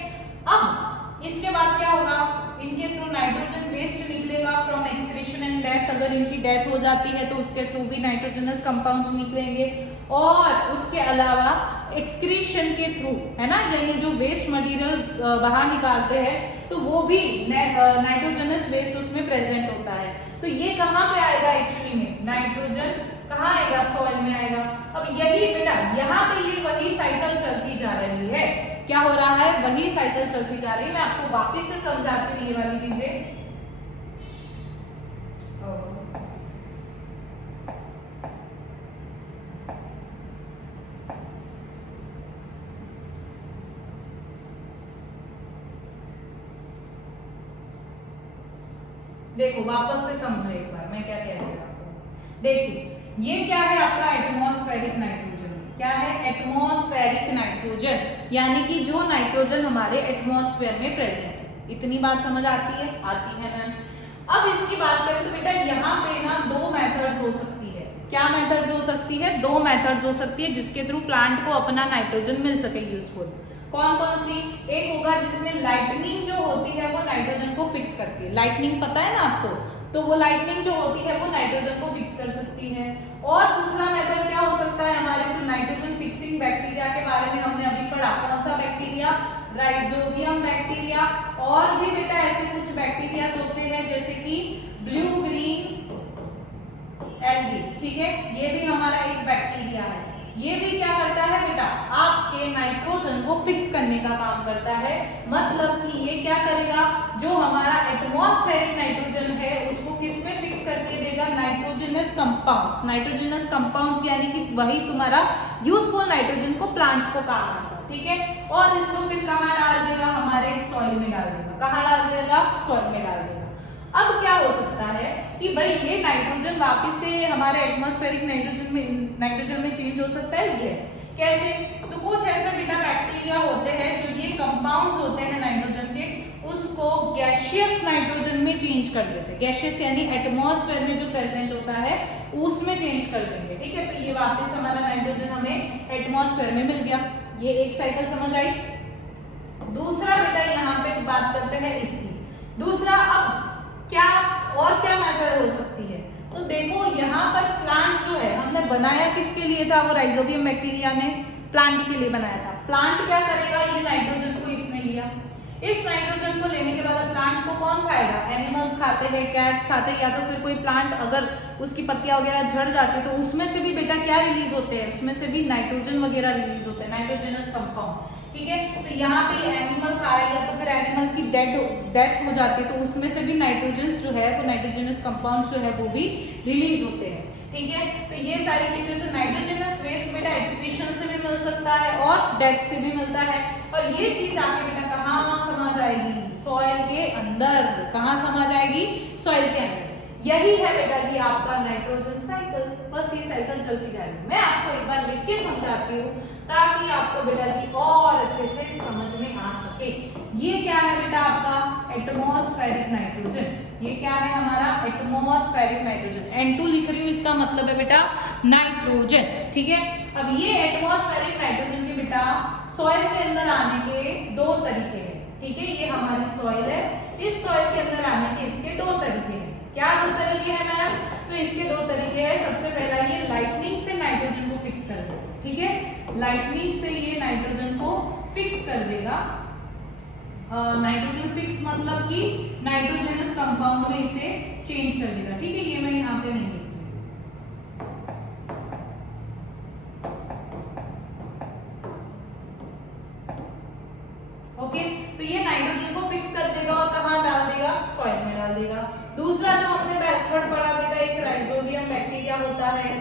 अब इसके बाद क्या होगा, इनके थ्रू नाइट्रोजन वेस्ट निकलेगा फ्रॉम एक्सक्रीशन एंड डेथ। अगर इनकी डेथ हो जाती है तो उसके थ्रू भी नाइट्रोजनस कंपाउंड्स निकलेंगे। और उसके अलावा एक्सक्रीशन के थ्रू, है ना, यानी जो वेस्ट मटेरियल बाहर निकालते हैं तो वो भी नाइट्रोजनस वेस्ट उसमें प्रेजेंट होता है। तो ये कहाँ पे आएगा, एक्चुअली में नाइट्रोजन कहाँ आएगा, सॉइल में आएगा। अब यही बेटा यहाँ पे ये वही साइकिल चलती जा रही है, क्या हो रहा है, वही साइकिल चलती जा रही है। मैं आपको वापस से समझाती हूँ ये वाली चीजें। देखो वापस से समझो एक बार मैं क्या कह रही हूँ आपको। देखिए ये क्या है आपका एटमॉस्फेरिक नाइट्रोजन। क्या है? एटमॉस्फेरिक नाइट्रोजन, यानी कि जो नाइट्रोजन हमारे एटमॉस्फेयर में प्रेजेंट है। इतनी बात समझ आती है? आती है मैम। अब इसकी बात करें तो बेटा यहाँ पे ना दो मेथड्स हो सकती है। क्या मेथड्स हो सकती है? दो मेथड्स हो सकती है जिसके थ्रू प्लांट को अपना नाइट्रोजन मिल सके यूजफुल। कौन कौन सी? एक होगा जिसमें लाइटनिंग जो होती है वो नाइट्रोजन को फिक्स करती है। लाइटनिंग पता है ना आपको, तो वो लाइटनिंग जो होती है वो नाइट्रोजन को फिक्स कर सकती है। और दूसरा मेथड क्या हो सकता है? हमारे जो नाइट्रोजन फिक्सिंग बैक्टीरिया के बारे में हमने अभी पढ़ा, कौन सा बैक्टीरिया? Rhizobium bacteria. और भी बेटा ऐसे कुछ बैक्टीरिया होते हैं जैसे कि ब्लू ग्रीन एल्गी, ठीक है, ये भी हमारा एक बैक्टीरिया है। ये भी क्या करता है बेटा? आपके नाइट्रोजन को फिक्स करने का काम करता है। मतलब कि ये क्या करेगा? जो हमारा एटमॉस्फेरिक नाइट्रोजन है उसको किस में फिक्स करके देगा? Nitrogenous compounds. नाइट्रोजनस कंपाउंड्स यानी कि वही तुम्हारा यूजफुल नाइट्रोजन को प्लांट्स को काम आता है, ठीक है। और इसको फिर कहाँ डाल देगा? हमारे सॉइल में डाल देगा। कहाँ डाल देगा? सॉइल में डाल देगा। अब क्या हो सकता है कि भाई ये नाइट्रोजन वापस से हमारे एटमॉस्फेरिक नाइट्रोजन में चेंज हो सकता है। यस। कैसे? तो कुछ ऐसे बेटा बैक्टीरिया होते हैं जो ये कंपाउंड्स होते हैं नाइट्रोजन के, उसको गैसियस नाइट्रोजन में चेंज कर देते हैं। गैसियस यानी एटमॉस्फेयर में जो प्रेजेंट होता है उसमें चेंज कर देंगे, ठीक है। तो ये वापस हमारा नाइट्रोजन हमें एटमॉस्फेयर में मिल गया। ये एक साइकिल समझ आई। दूसरा बेटा यहाँ पे बात करते हैं इसकी। दूसरा अब क्या और क्या मेथड हो सकती है? तो देखो यहाँ पर प्लांट जो है हमने बनाया किसके लिए था? वो राइजोबियम बैक्टीरिया ने प्लांट के लिए बनाया था। प्लांट क्या करेगा? ये नाइट्रोजन को इसने लिया। इस नाइट्रोजन को लेने के बाद प्लांट्स को कौन खाएगा? एनिमल्स खाते हैं, कैट्स खाते हैं, या तो फिर कोई प्लांट अगर उसकी पत्तियां वगैरह झड़ जाती है तो उसमें से भी बेटा क्या रिलीज होते हैं? उसमें से भी नाइट्रोजन वगैरह रिलीज होते हैं, नाइट्रोजनस कंपाउंड, ठीक है। तो यहाँ पे एनिमल खा रहा है या तो फिर एनिमल की डेथ हो जाती है तो उसमें से भी नाइट्रोजन जो है वो नाइट्रोजनस कंपाउंड जो है वो भी रिलीज होते हैं, ठीक है। तो ये सारी चीजें, तो नाइट्रोजनस वेस्ट बेटा एक्सक्रीशन से भी मिल सकता है और डेथ से भी मिलता है। और ये चीज आके बेटा कहाँ समा जाएगी? सॉइल के अंदर। कहाँ समा जाएगी? सॉइल के अंदर। यही है बेटा जी आपका नाइट्रोजन साइकिल। बस ये साइकिल चलती जाएगी। मैं आपको एक बार लिख के समझाती हूँ ताकि आपको बेटा जी और अच्छे से समझ में आ सके। ये क्या है बेटा आपका? Atmospheric nitrogen. ये क्या है हमारा? Atmospheric nitrogen. N2 लिख रही हूँ, इसका मतलब है बेटा नाइट्रोजन, ठीक है। अब ये एटमॉस्फेरिक नाइट्रोजन के बेटा सॉइल के अंदर आने के दो तरीके हैं, ठीक है। ये हमारी सॉइल है, इस सॉइल के अंदर आने के इसके दो तरीके हैं। क्या दो तरीके हैं मैम? तो इसके दो तरीके हैं। सबसे पहला ये लाइटनिंग से नाइट्रोजन को फिक्स कर देगा, ठीक है। लाइटनिंग से ये नाइट्रोजन को फिक्स कर देगा। नाइट्रोजन फिक्स मतलब कि नाइट्रोजनस कंपाउंड में इसे चेंज कर देगा, ठीक है। ये मैं यहाँ पे नहीं लिखूंगी। ओके, तो ये नाइट्रोजन को फिक्स कर देगा और कहाँ डाल देगा? सॉइल में डाल देगा। दूसरा जो हमने मेथड पढ़ा बेटा, एक राइजोबियम बैक्टीरिया होता है,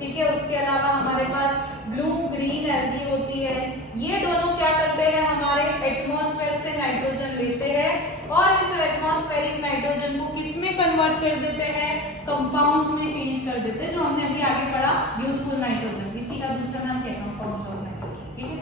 ठीक है। उसके अलावा हमारे पास ब्लू ग्रीन एल्गी होती है। ये दोनों क्या करते हैं? हमारे एटमॉस्फेयर से नाइट्रोजन लेते हैं और इस एटमॉस्फेरिक नाइट्रोजन को किस में कन्वर्ट कर देते हैं? कंपाउंड्स में चेंज कर देते हैं, जो हमने अभी आगे पढ़ा यूजफुल नाइट्रोजन। इसी का दूसरा नाम क्या? कंपाउंड्स ऑफ नाइट्रोजन, ठीक है।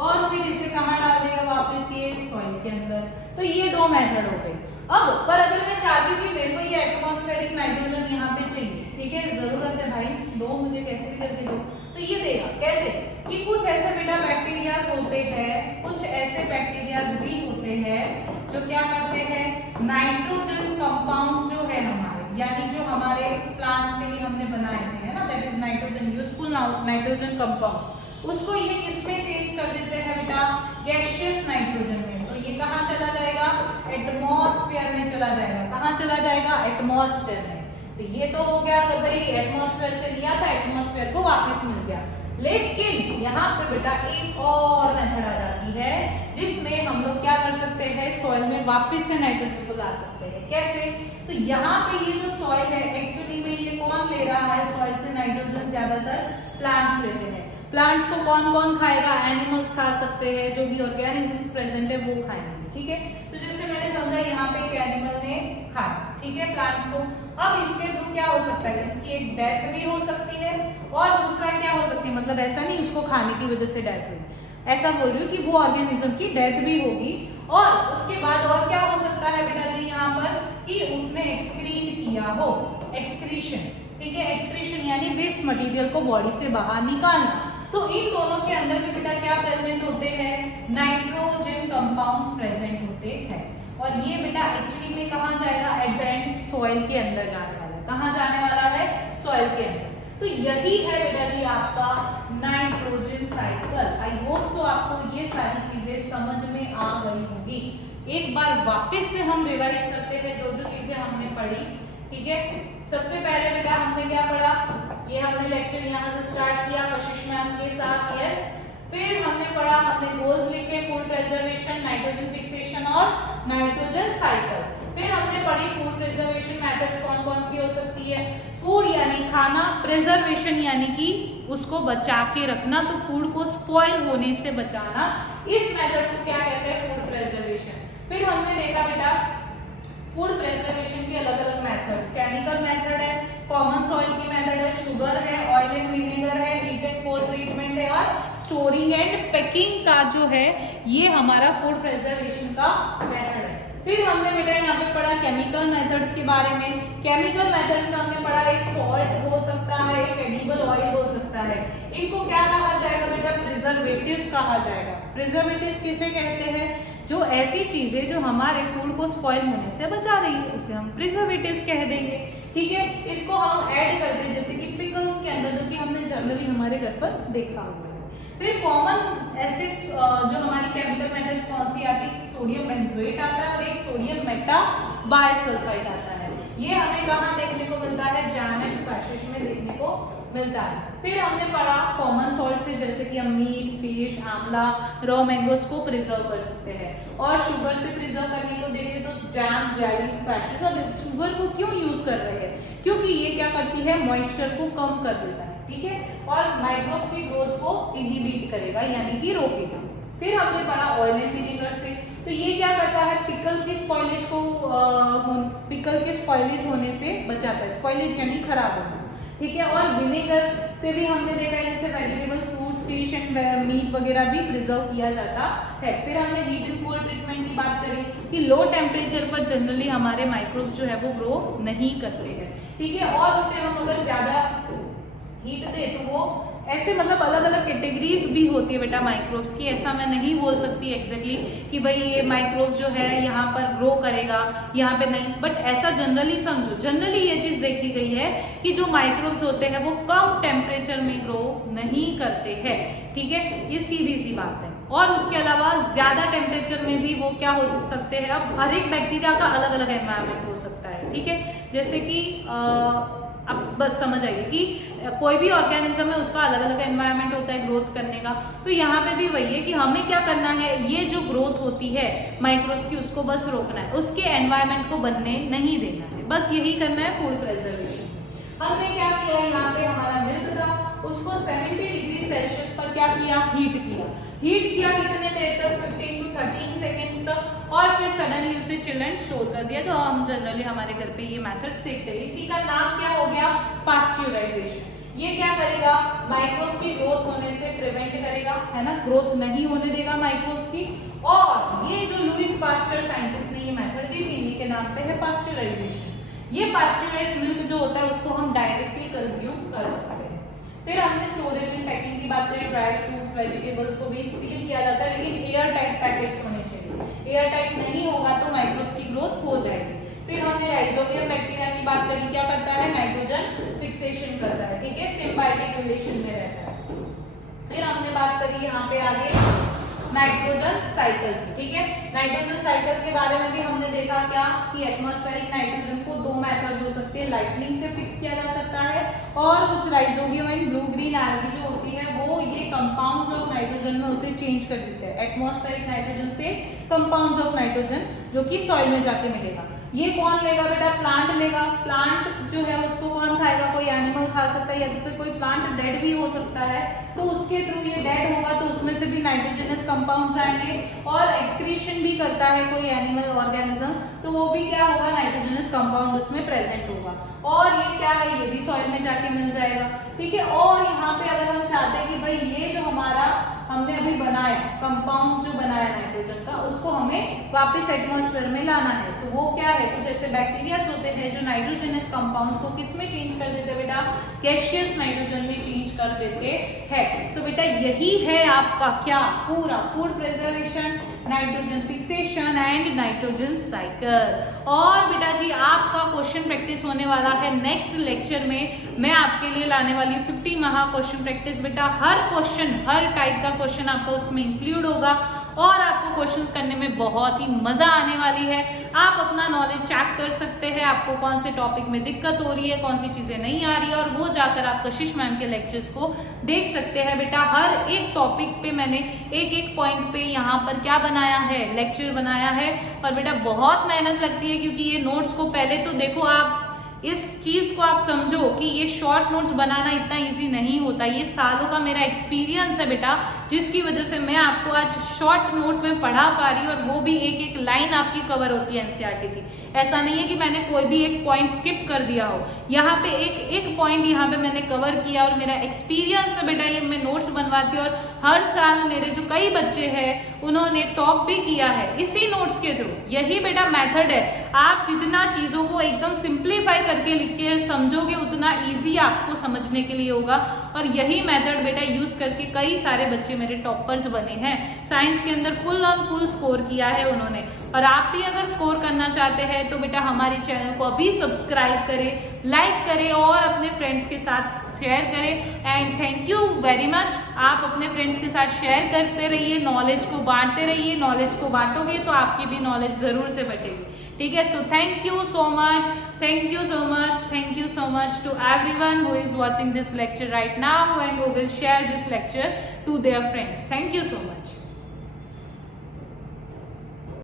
और फिर इसे कहाँ डाल देगा? वापस ये सॉइल के अंदर। तो ये दो मेथड हो गए। अब पर अगर मैं चाहती हूँ कि मेरे को ये एटमॉस्फेरिक नाइट्रोजन यहाँ पे चाहिए, ठीक है, जरूरत है भाई, दो मुझे कैसे भी करके दो, तो ये देगा कैसे? कि कुछ ऐसे बेटा बैक्टीरियाज होते हैं, कुछ ऐसे बैक्टीरियाज भी होते हैं जो क्या करते हैं? नाइट्रोजन कंपाउंड्स जो है हमारे, यानी जो हमारे प्लांट्स के लिए हमने बनाए थे, है ना, that is nitrogen, useful nitrogen compounds, उसको ये किसमें चेंज कर देते हैं बेटा? गैसियस नाइट्रोजन में। तो ये कहाँ चला जाएगा? एटमॉस्फेयर में चला जाएगा। कहाँ चला जाएगा? एटमॉस्फेयर में। तो ये तो हो गया अगर भाई एटमॉस्फेयर से लिया था, एटमॉस्फेयर को वापस मिल गया। लेकिन यहाँ पे बेटा एक और मेथड आ जाती है जिसमें हम लोग क्या कर सकते हैं? सॉइल में वापस से नाइट्रोजन को ला सकते हैं। कैसे? तो यहाँ पे ये जो सॉइल है एक्चुअली में ये कौन ले रहा है? सॉइल से नाइट्रोजन ज्यादातर प्लांट्स लेते हैं। प्लांट्स को कौन कौन खाएगा, एनिमल्स खा सकते हैं, जो भी ऑर्गेनिजम्स प्रेजेंट है वो खाएंगे, ठीक है। तो जैसे मैंने समझा यहाँ पे एक एनिमल ने खाया, ठीक है, प्लांट्स को। अब इसके थ्रू क्या हो सकता है, इसकी एक डेथ भी हो सकती है, और दूसरा क्या हो सकती है, मतलब ऐसा नहीं उसको खाने की वजह से डेथ हुई, ऐसा बोल रही हूँ कि वो ऑर्गेनिज्म की डेथ भी होगी। और उसके बाद और क्या हो सकता है बेटा जी यहाँ पर, कि उसने एक्सक्रीट किया हो, एक्सक्रीशन, ठीक है, एक्सक्रीशन यानी वेस्ट मटेरियल को बॉडी से बाहर निकालना। तो इन दोनों के अंदर भी बेटा क्या प्रेजेंट होते हैं, नाइट्रोजन कंपाउंड्स प्रेजेंट होते हैं। और ये बेटा एक्चुअली में कहाँ जाएगा, एट द एंड सॉइल के अंदर जाने वाला है। कहाँ जाने वाला है, सॉइल के अंदर। तो यही है बेटा जी आपका nitrogen cycle. I hope so आपको ये सारी चीजें समझ में आ गई होंगी। एक बार वापस से हम रिवाइज करते हैं जो जो चीजें हमने पढ़ी, ठीक है। सबसे पहले बेटा हमने क्या पढ़ा, ये हमने लेक्चर यहाँ से स्टार्ट किया कशिश मैम के साथ, यस। फिर हमने पढ़ा, हमने गोल्स लिखे, फूड प्रिजर्वेशन, नाइट्रोजन फिक्सेशन और नाइट्रोजन साइकिल। फिर हमने पढ़ी फूड प्रिजर्वेशन मेथड्स कौन कौन सी हो सकती है, फूड यानी खाना, प्रिजर्वेशन यानी कि उसको बचा के रखना, तो फूड को स्पॉइल होने से बचाना, इस मेथड को क्या कहते हैं, फूड प्रिजर्वेशन। फिर हमने देखा बेटा फूड प्रिजर्वेशन के अलग अलग मेथड्स, केमिकल मेथड है, कॉमन सॉइल की मेथड है, शुगर है, ऑयल एंड विनेगर है, हीट एंड कोल्ड ट्रीटमेंट है, और स्टोरिंग एंड पैकिंग का जो है ये हमारा फूड प्रिजर्वेशन का मेथड है। फिर हमने बेटा यहाँ पे पढ़ा केमिकल मेथड्स के बारे में। केमिकल मेथड्स में हमने पढ़ा एक सॉल्ट हो सकता है, एक एडिबल ऑयल हो सकता है, इनको क्या कहा जाएगा बेटा, प्रिजर्वेटिव्स कहा जाएगा। प्रिजर्वेटिव्स किसे कहते हैं, जो ऐसी चीजें जो हमारे फूड को स्पॉइल होने से बचा रही है उसे हम प्रिजर्वेटिव्स कह देंगे, ठीक है। इसको हम ऐड करते हैं जैसे कि पिकल्स के अंदर, जो कि हमने जनरली हमारे घर पर देखा हुआ है। फिर कॉमन ऐसे जो हमारी केमिकल मेथड्स कौन सी आती है, सोडियम बेंजोएट आता है और एक सोडियम मेटा बायसल्फाइड आता है। ये हमें कहाँ देखने को मिलता है, जैम एंड स्क्वैशेस में देखने को मिलता है। फिर हमने पढ़ा कॉमन सॉल्ट से जैसे कि हम मीट, फिश, आंवला, रॉ मैंगोस को प्रिजर्व कर सकते हैं। और शुगर से प्रिजर्व करने को देखें तो जैम, जेली, स्क्वैशेस। अब शुगर को क्यों यूज कर रहे हैं, क्योंकि ये क्या करती है, मॉइस्चर को कम कर देता है, ठीक है, और माइक्रोब्स की ग्रोथ को इनहिबिट करेगा यानी कि रोकेगा। फिर हमने पढ़ा ऑयल एंड विनेगर से, तो ये क्या करता है, पिकल के स्पॉइलेज को पिकल के स्पॉइलेज होने से बचाता है, स्पॉइलेज यानी खराब होना, ठीक है। और विनेगर से भी हमने देखा है जैसे vegetables, fruits, fish and meat वगैरह भी प्रिजर्व किया जाता है। फिर हमने हीट एंड कोल्ड ट्रीटमेंट की बात करी कि लो टेम्परेचर पर जनरली हमारे माइक्रोब्स जो है वो ग्रो नहीं करते हैं, ठीक है। और उसे हम अगर ज्यादा हीट दे तो वो ऐसे, मतलब अलग अलग कैटेगरीज भी होती है बेटा माइक्रोब्स की। ऐसा मैं नहीं बोल सकती एग्जैक्टली कि भाई ये माइक्रोब्स जो है यहाँ पर ग्रो करेगा, यहाँ पे नहीं, बट ऐसा जनरली समझो, जनरली ये चीज देखी गई है कि जो माइक्रोब्स होते हैं वो कम टेम्परेचर में ग्रो नहीं करते हैं, ठीक है, ये सीधी सी बात है। और उसके अलावा ज्यादा टेम्परेचर में भी वो क्या हो सकते हैं, अब हर एक बैक्टीरिया का अलग अलग एनवायरमेंट हो सकता है, ठीक है। जैसे कि अब बस समझ आइए कि कोई भी ऑर्गेनिज्म है उसका अलग अलग एनवायरनमेंट होता है ग्रोथ करने का। तो यहाँ पे भी वही है कि हमें क्या करना है, ये जो ग्रोथ होती है माइक्रोब्स की उसको बस रोकना है, उसके एनवायरनमेंट को बनने नहीं देना है, बस यही करना है फूड प्रिजर्वेशन। हमने क्या किया, यहाँ पे हमारा मिल्क था, उसको 70 डिग्री सेल्सियस पर क्या किया, हीट किया कितने देर तक, 15 to 13 सेकेंड्स तक, और फिर सडनली उसे चिल एंड स्टोर कर दिया, जो हम जनरली हमारे घर पे ये मेथड सीखते हैं। इसी का नाम क्या हो गया, पास्चुराइजेशन। ये क्या करेगा, माइक्रोब्स की ग्रोथ होने से प्रिवेंट करेगा, है ना, ग्रोथ नहीं होने देगा माइक्रोब्स की। और ये जो लुईस पास्चर साइंटिस्ट ने ये मेथड दी थी, इन्हीं के नाम पे है पास्चुराइजेशन। ये पास्चुराइज्ड मिल्क जो होता है उसको हम डायरेक्टली कंज्यूम कर सकते हैं। फिर हमने स्टोरेज एंड पैकिंग की बात करी, ड्राई फ्रूट्स, वेजिटेबल्स को भी सील किया जाता है, लेकिन एयर टाइट पैकेट्स होने चाहिए। एयर टाइट नहीं होगा तो माइक्रोब्स की ग्रोथ हो जाएगी। फिर हमने राइजोबियम बैक्टीरिया की बात करी, क्या करता है, नाइट्रोजन फिक्सेशन करता है, ठीक है, सिम्बायोटिक रिलेशन में रहता है। फिर हमने बात करी यहाँ पे आगे नाइट्रोजन साइकिल की, ठीक है। नाइट्रोजन साइकिल के बारे में भी हमने देखा क्या कि एटमॉस्फेरिक नाइट्रोजन को दो मेथड्स हो सकते हैं, लाइटनिंग से फिक्स किया जा सकता है, और कुछ rhizobium and blue green algae जो होती है वो ये कंपाउंड्स ऑफ नाइट्रोजन में उसे चेंज कर देते हैं, एटमॉस्फेरिक नाइट्रोजन से कंपाउंड्स ऑफ नाइट्रोजन, जो कि सॉइल में जाके मिलेगा। ये कौन लेगा बेटा, प्लांट लेगा। प्लांट जो है उसको कौन खाएगा, कोई एनिमल खा सकता है या फिर कोई प्लांट डेड भी हो सकता है, तो उसके थ्रू ये डेड होगा तो उसमें से भी नाइट्रोजनस कंपाउंड्स आएंगे। और एक्सक्रीशन भी करता है कोई एनिमल ऑर्गेनिज्म, तो वो भी क्या होगा, नाइट्रोजनस कंपाउंड उसमें प्रेजेंट होगा। और ये क्या है, ये भी सॉइल में जाके मिल जाएगा, ठीक है। और यहाँ पे अगर हम चाहते हैं कि भाई ये जो हमारा हमने अभी बनाया कंपाउंड जो बनाया नाइट्रोजन का, उसको हमें वापस एटमॉस्फेयर में लाना है, तो वो क्या है, कुछ ऐसे बैक्टीरियाज होते हैं जो नाइट्रोजनस कंपाउंड्स को किस में चेंज कर देते हैं बेटा, गैसियस नाइट्रोजन में चेंज कर देते हैं। तो बेटा यही है आपका क्या, पूरा food preservation, nitrogen fixation and nitrogen cycle. और बेटा जी आपका क्वेश्चन प्रैक्टिस होने वाला है नेक्स्ट लेक्चर में, मैं आपके लिए लाने वाली हूँ 50 महा क्वेश्चन प्रैक्टिस। बेटा हर क्वेश्चन, हर टाइप का क्वेश्चन आपका उसमें इंक्लूड होगा और आपको क्वेश्चंस करने में बहुत ही मजा आने वाली है। आप अपना नॉलेज चेक कर सकते हैं, आपको कौन से टॉपिक में दिक्कत हो रही है, कौन सी चीजें नहीं आ रही है, और वो जाकर आप कशिश मैम के लेक्चर्स को देख सकते हैं। बेटा हर एक टॉपिक पे मैंने एक एक पॉइंट पे यहाँ पर क्या बनाया है, लेक्चर बनाया है। और बेटा बहुत मेहनत लगती है क्योंकि ये नोट्स को पहले तो देखो, आप इस चीज को आप समझो कि ये शॉर्ट नोट्स बनाना इतना इजी नहीं होता। ये सालों का मेरा एक्सपीरियंस है बेटा, जिसकी वजह से मैं आपको आज शॉर्ट नोट में पढ़ा पा रही हूँ, और वो भी एक एक लाइन आपकी कवर होती है एनसीईआरटी की। ऐसा नहीं है कि मैंने कोई भी एक पॉइंट स्किप कर दिया हो, यहाँ पे एक एक पॉइंट यहाँ पे मैंने कवर किया, और मेरा एक्सपीरियंस है बेटा, ये मैं नोट्स बनवाती हूँ। और हर साल मेरे जो कई बच्चे हैं उन्होंने टॉप भी किया है इसी नोट्स के थ्रू। यही बेटा मेथड है, आप जितना चीज़ों को एकदम सिंप्लीफाई करके लिख के समझोगे उतना इजी आपको समझने के लिए होगा। और यही मेथड बेटा यूज करके कई सारे बच्चे मेरे टॉपर्स बने हैं। साइंस के अंदर फुल ऑन फुल स्कोर किया है उन्होंने। और आप भी अगर स्कोर करना चाहते हैं तो बेटा हमारे चैनल को अभी सब्सक्राइब करें, लाइक करें और अपने फ्रेंड्स के साथ शेयर करें। And thank you very much. आप अपने फ्रेंड्स के साथ शेयर करते रहिए, नॉलेज को बांटते रहिए। नॉलेज को बांटोगे तो आपकी भी नॉलेज ज़रूर से बढ़ेगी, ठीक है। So thank you so much, thank you so much, thank you so much to everyone who is watching this lecture right now and who will share this lecture to their friends. Thank you so much.